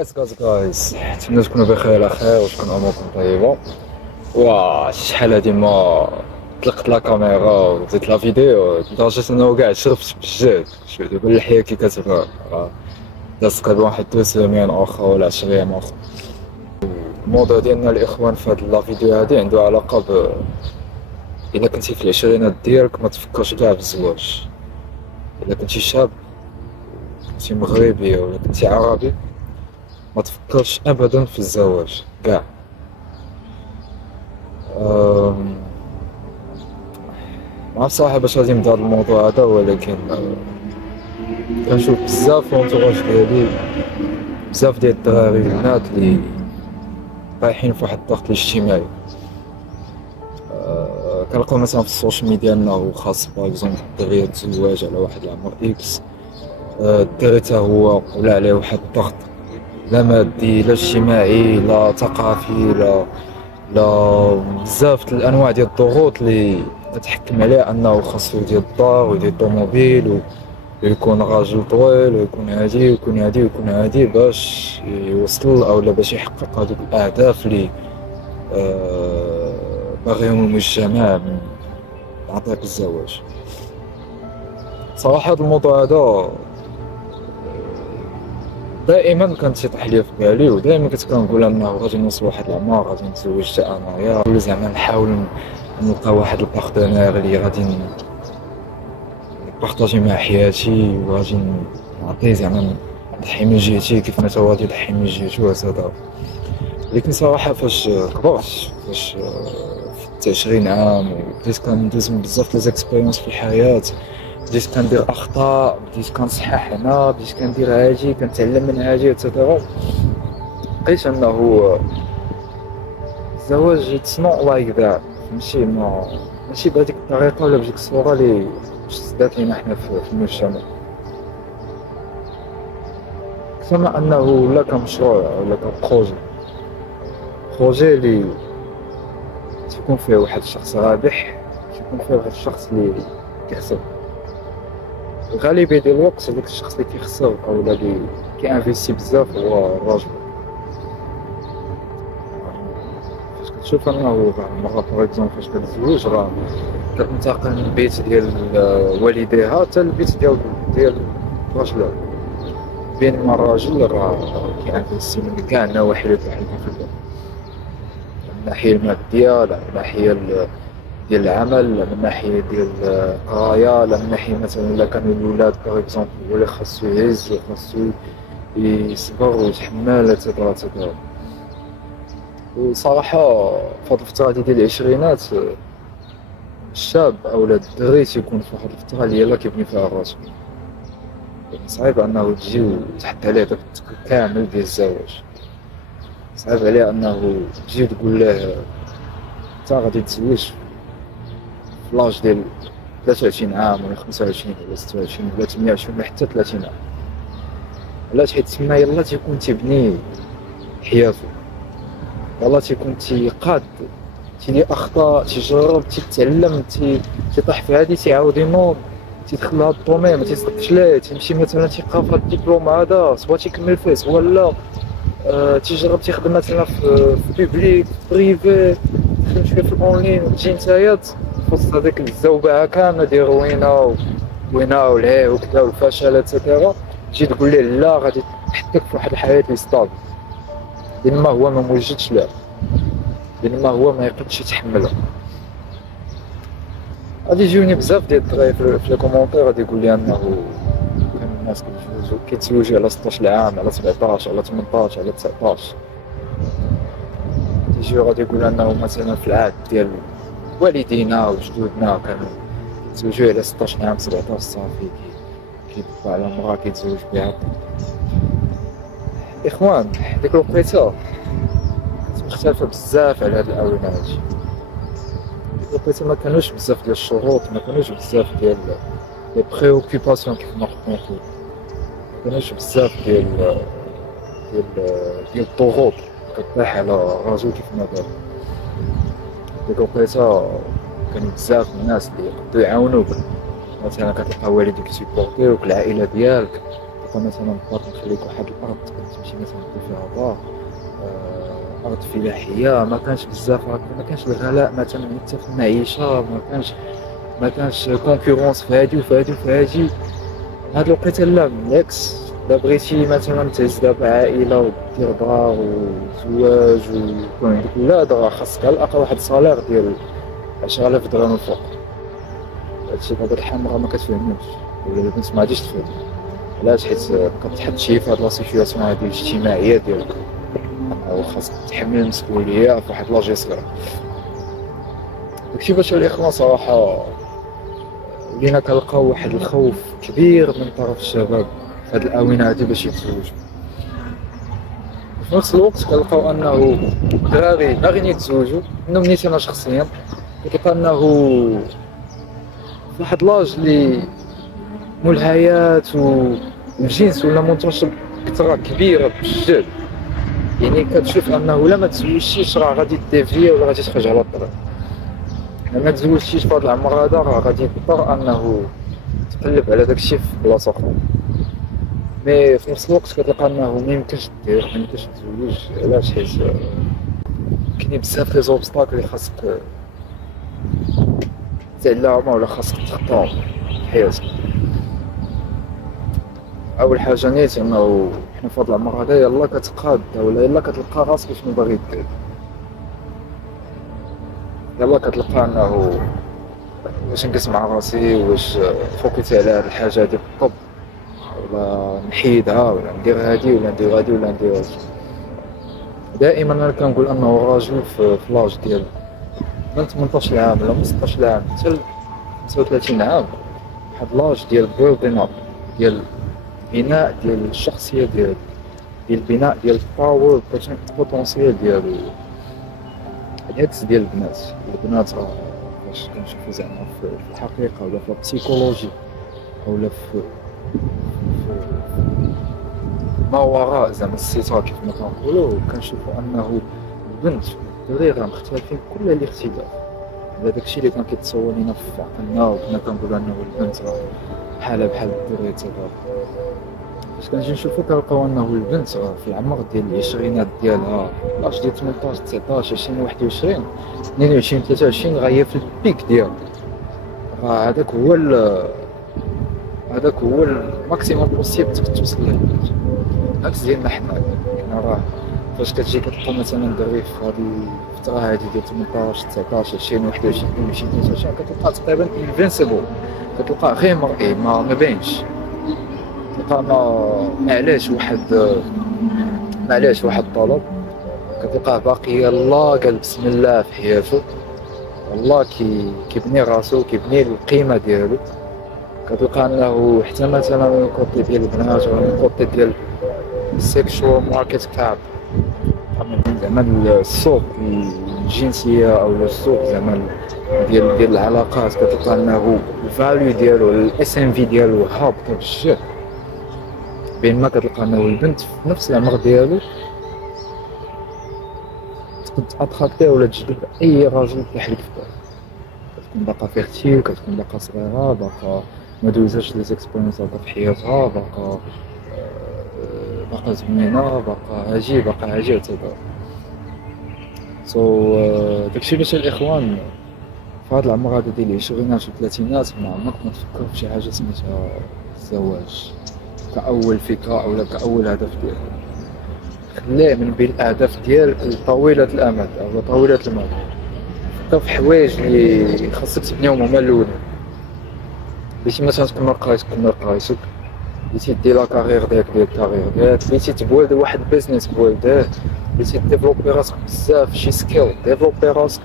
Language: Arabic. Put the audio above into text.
جايز نتمنى تكونوا بخير على خير وتكون اموركم طيبه. شحال هادي ما طلقت لا كاميرا وزدت لا فيديو لدرجه انه كاع شرفت بالجهد. شوف دابا الحياه كي كتبقى داز تقريبا واحد 2 سيمين اخرى ولا 10 ايام اخرى. الموضوع ديالنا الاخوان في هاد لا فيديو هادي عنده علاقه الا كنتي في العشرينات ديالك ما تفكرش كاع بالزواج. الا كنتي شاب، كنتي مغربي ولا كنتي عربي، ما تفكرش ابدا في الزواج كاع. ما عرفت صراحه باش غادي نبدا هاد الموضوع هذا، ولكن كنشوف بزاف في الانتوراج ديالي بزاف ديال الدراري البنات اللي رايحين في واحد الضغط الاجتماعي. كنلقاو مثلا في السوشيال ميديا انه خاص باغ اكزومبل الدري يتزوج على واحد العمر اكس، الدري حتى هو ولا عليه واحد الضغط لا مادي لا اجتماعي لا ثقافي لا بزاف الانواع ديال الضغوط اللي تحكم عليه انه خاصو يدير الدار ويدير الطوموبيل ويكون راجل طويل ويكون هادي ويكون هادي ويكون هادي باش يوصل اولا باش يحقق هذوك الاهداف اللي باغيهم المجتمع عن طريق الزواج. صراحة هذا الموضوع هذا دائما كانت تيطيح ليا في بالي، ودائما كنت كنقول انه غادي نوصل واحد العمر غادي نتزوج حتى انايا، ولا زعما نحاول نلقى واحد البارتنير اللي غادي نبارطاجي مع حياتي وغادي نعطيه زعما نضحي من جهتي كيف ما هو غادي يضحي من جهته وهكذا. لكن صراحة فاش كبرت، فاش في 20 عام وبديت كندوز بزاف لي زيكسبيريونس في الحياة، بديت كندير اخطاء، بديت كنصحح هنا، بديت كندير هادي، كنتعلم من هادي اتسيتيرا، لقيت انه الزواج اتس نوت لايك ذات، ماشي بهاديك الطريقه ولا بديك الصوره اللي سدات لينا حنا في المجتمع. كما انه ولا كمشروع ولا كبروجي اللي تكون فيه واحد الشخص رابح، تكون فيه واحد الشخص اللي كيخسر. الغالبية ديال الوقت هذاك الشخص اللي كيخسر او اللي كيانفيستي بزاف هو الراجل. فاش كتشوف انه مرة باغ اكزومبل فاش كتزوج راه كتنتقل من البيت ديال والديها حتى البيت ديال راجلها، بينما الراجل راه كيانفيستي من كاع النواحي اللي كيحل في الناحية المادية، لا من الناحية ديال العمل، لا من الناحية ديال القراية، لا من ناحية مثلا الا كانوا الولاد باغ اكزومبل هو اللي خاصو يهز وخاصو يصبر ويتحمل اتسيتيرا اتسيتيرا. وصراحة فهاد الفترة ديال العشرينات الشاب اولا الدري تيكون في واحد الفترة اللي يلاه كيبني فيها راسو، يعني صعيب انه تجي وتحط عليه داك التكل كامل ديال الزواج، صعيب عليه انه تجي تقول له تا غادي تزوج في لاج ديال 23 عام ولا 25 ولا 26 ولا 28 ولا حتى 30 عام. علاش؟ حيت تما يلاه تيكون تيبني حياته، يلاه تيكون تيقاد، تيدير اخطاء، تيجرب، تيتعلم، تيطيح في هادي تيعاود ينوض، تيدخل لهاد الدومين ما تيصدقش ليه، تيمشي مثلا تيقرا في هاد الدبلوم هذا سوا تيكمل فيه سوا لا، تيجرب تيخدم مثلا في بيبليك في بريفي، تخدم شويه في الاونلاين، تجي نتايا وسط هذيك الزوبعه كامله ديال روينه والهي وكذا والفشل اتسيتيرا، تجي تقول ليه لا غادي تحطك في واحد الحياه اللي ستابل، لان ما هو ما موجدش لها، لان ما هو ما يقدش يتحملها. غادي يجوني بزاف ديال الدراري في لي كومونتير غادي يقول لي انه كان الناس كيتزوجوا على 16 عام، على 17، على 18، على 19، تيجيو غادي يقول انه مثلا في العهد ديال والدينا وجدودنا كانوا يتزوجوا على 16 عام 17 صافي كيدفع على مرا كيتزوج بها. اخوان ديك الوقيته مختلفه بزاف على هاد الاونه هادي، ديك الوقيته ما كانوش بزاف ديال الشروط، ما كانوش بزاف ديال لي بريوكوباسيون كيف ما نقول، ما كانوش بزاف ديال الضغوط كطيح على الرجل كيف ما دار. ديك الوقيته كانوا بزاف الناس اللي يقدروا يعاونوك، مثلا كتلقى والديك يسيبورتيوك، العائله ديالك تلقى مثلا بارك ليك واحد الارض تقدر تمشي مثلا دير فيها دار، ارض فلاحيه، ما كانش بزاف هكا، ما كانش الغلاء مثلا حتى في المعيشه، ما كانش كونكورونس في هادي وفي هادي وفي هادي. هاد الوقيته لا بالعكس، الا بغيتي مثلا تهز دابا عائله ودير دار وزواج ويكون عندك ولاد، راه خاصك على الاقل واحد الصالير ديال 10,000 درهم الفوق. هادشي دابا الحام راه ما كتفهموش، ولا البنت ما غاديش تفهم. علاش؟ حيت كتحط شي في هاد لا سيتوياسيون هادي الاجتماعيه ديالك، او خاصك تحمل المسؤوليه في واحد لاجي صغير. داكشي باش الاخوان صراحه ولينا كنلقاو واحد الخوف كبير من طرف الشباب في هاد الاونه هادي باش يتزوجوا. في نفس الوقت كنلقاو انه الدراري باغيين يتزوجوا، انه نيت انا شخصيا كتلقى انه في واحد لاج اللي ملهيات والجنس ولا منتشر بكثره كبيره بجد، يعني كتشوف انه لا ما تزوجتيش راه غادي ديفيي ولا غادي تخرج على الطريق. ما تزوجتيش في هذا العمر هذا راه غادي تضطر انه تقلب على داكشي في بلاصه اخرى. مي في نفس الوقت كتلقى انه ما يمكنش دير، ما يمكنش تزوج. علاش؟ حيت كاينين بزاف لي زوبستاكل اللي خاصك تعلمهم ولا خاصك تخطاهم في حياتك. اول حاجه نيت انه حنا في هذا العمر هذا يلا كتقاد ولا يلا كتلقى راسك شنو باغي دير، يلا كتلقى انه واش نقص مع راسي، واش فوكيت على هاد الحاجه هادي بالطب، ولا نحيدها، ولا ندير هادي ولا ندير هادي ولا ندير هادي. دائما انا كنقول انه الراجل في لاج ديال من 18 عام ولا من 16 عام حتى 35 عام، واحد لاج ديال بيلدين اب، ديال بناء ديال الشخصيه ديالو، ديال بناء ديال الباور بوتونسيال ديالو. العكس ديال البنات راه باش كنشوفو زعما في الحقيقه ولا في البسيكولوجي اولا في ما وراء زعما الستار كيف ما كنقولوا، كنشوفو انه البنت والدري راه مختلفين كل الاختلاف. هذا داكشي اللي كان كيتصور لينا في عقلنا، وكنا كنقولوا انه البنت راه بحالها بحال الدري تبارك. فاش كنجي نشوفو كنلقاو انه البنت راه في العمر ديال العشرينات ديالها، لاش ديال 18 19 20 21 22 23 راه هي في البيك ديالها، راه هذاك هو الماكسيموم بوسيبل توصل ليه. عكس ديالنا حنا راه فاش كتجي كتلقى مثلا دري في هذه الفتره هذه ديال 18 19 20 21 22 23 كتلقى تقريبا انفينسيبل، كتلقى غير مرئي ما باينش، كتلقى معلاش واحد الطلب كتلقاه باقي يلاه قال بسم الله في حياته، والله كيبني راسو كيبني القيمه ديالو. كتلقى انه حتى مثلا من الكوتي ديال البنات ولا من الكوتي ديال السيكشوال ماركت كاب، زعما السوق الجنسيه او السوق زعما ديال العلاقات، كتلقى انه الفاليو ديالو الاس ام في ديالو هابطه بزاف، بينما كتلقى انه البنت في نفس العمر ديالو تقد تاتراكتي ولا تجذب اي راجل كيحلك في بالك. كتكون باقا فيرتيل، كتكون باقا صغيره، باقا ما دوزاش لي زيكسبيريونس هكا في حياتها، باقا زوينه، باقا هاجي وتبارك. داكشي باش الاخوان في هاد العمر هذا ديال العشرينات والثلاثينات ما عمرك ما تفكر في شي حاجه سميتها الزواج كاول فكره اولا كاول هدف ديالك. خليه من بين الاهداف ديال طويله الامد او طويله المدى، فكر في حوايج اللي خاصك تبنيهم هما الاولين. بغيتي مثلا تكمل قرايتك، بغيتي دير لا كارير ديالك بغيتي تبوالد واحد بيزنس بوالديه، بغيتي ديفلوبي راسك بزاف شي سكيل ديفلوبي راسك،